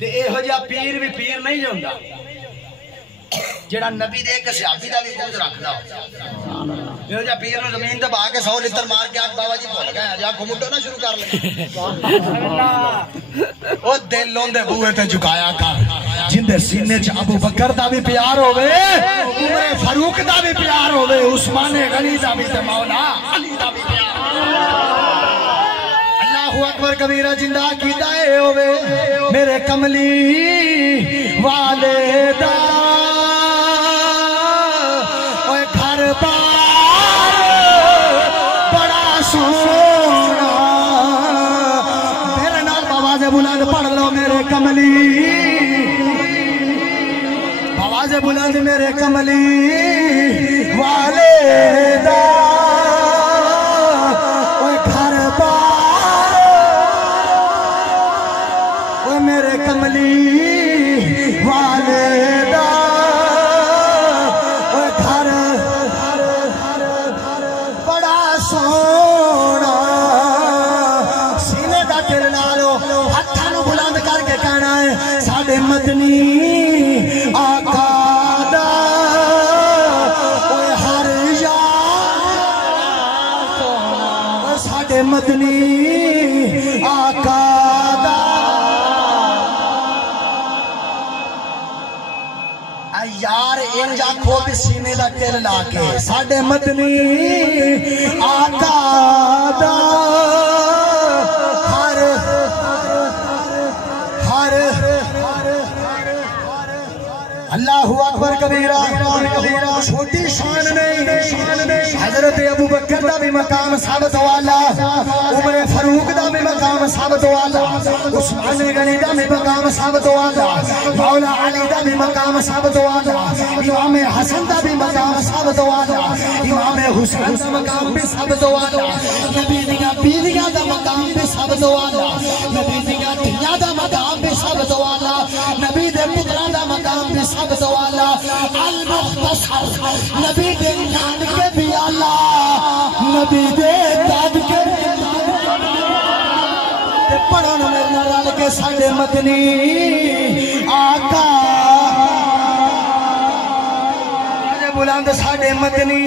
ते इहो जिहा पीर भी पीर नहीं होंदा जेड़ा नबी दे एक सहाबी दा भी बोझ रखदा इहो जिहा पीर नूं जमीन ते बहा के 100 लीटर मार के आख बाबा जी भुल गए अजा घुमुटो ना शुरू कर ले ओ दिल ओंदे बूहे ते झुकाया कर जिंदे सीने च अबू बकर दा भी प्यार होवे उमर फारूक दा भी प्यार होवे उस्मान गनी दा भी ते मौला अली दा भी प्यार अल्लाहू अकबर कबीरा जिंदा कीदा ए होवे मेरे कमली वाले दा ओए घर बार बड़ा सोना मेरे नाल आवाज बुलंद पढ़ लो मेरे कमली आवाज बुलंद मेरे कमली वाले दा ओए घर बार ओए मेरे कमली वाले दा ओए घर बड़ा सोना सीने दा दिल नालो हत्थां नूं बुलंद करके कहना है साडे मदनी आका दा ओए हर यार ओए साडे मदनी आका दा यार इंज आखो भी सीने दा तिल ला के साडे मदनी आका दा हर हर अल्लाहू अकबर कबीरा छोटी शान नहीं हजरत अबू बकर दा भी मकाम साबित वाला उमर फारूक दा भी मकाम साबित वाला उस्मान गनी दा भी मकाम साबित वाला मौला अली दा भी मकाम साबित वाला इमाम हसन दा भी मकाम साबित वाला इमाम हुसैन दा मकाम भी साबित वाला नबी दियां बीवियां दा मकाम भी साबित वाला नबी दियां धियां दा मकाम भी साबित वाला नबी दे पुत्रां दा मकाम भी साबित वाला अल मुख्तसर नबी दे नानके भी आला नबी दे दादके ते पढ़न मेरे नाल रल के साडे मदनी आका अजे बुलंद साडे मदनी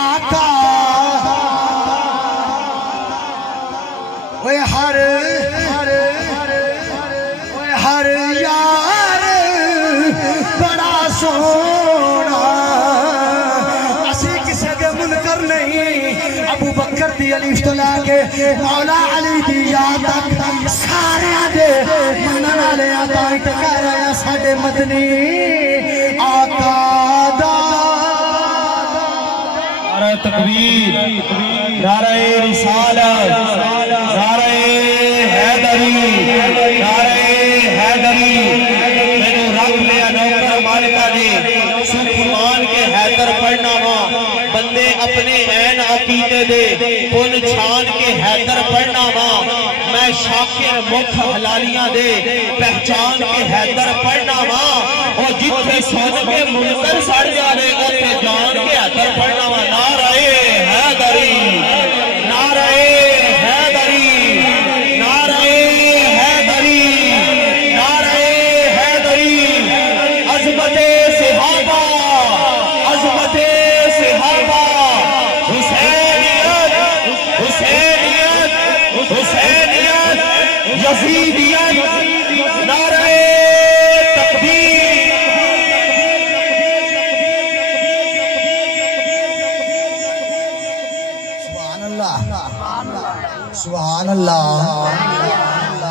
आका ओए हर हर यार बड़ा सोना असी किसी के मुनकर नहीं अबू बकर दी अलीफ तो लाके मौला अली दी याद तक सारे दे मनन वाले आता कह रहा साडे मदनी आका दा नारे तकबीर नारे रिसालत नारे हैदरी नारे हैदरी मैंने रख लिया नौकर मालिका ने सुलेमान के हैदर पढ़ना वा बंदे अपने ऐन अकीदे दे पुन छान के हैदर पढ़ना वा मैं शाकिर मुख हलालियां दे पहचान के हैदर पढ़ना वा और जिथे सुन के मुनकर सड़ जाने उथे जान के हैदर पढ़ना वा नारे हैदरी नारे हैदरी नारे हैदरी नारे हैदरी अज़मते सहाबा अज़मते सहाबा हुसैनियत हुसैनियत हुसैनियत यजीदियत नारे तकबीर सुभान अल्लाह सुभान अल्लाह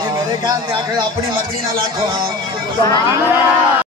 ये मेरे ख्याल से अपनी मर्जी ना लाखो।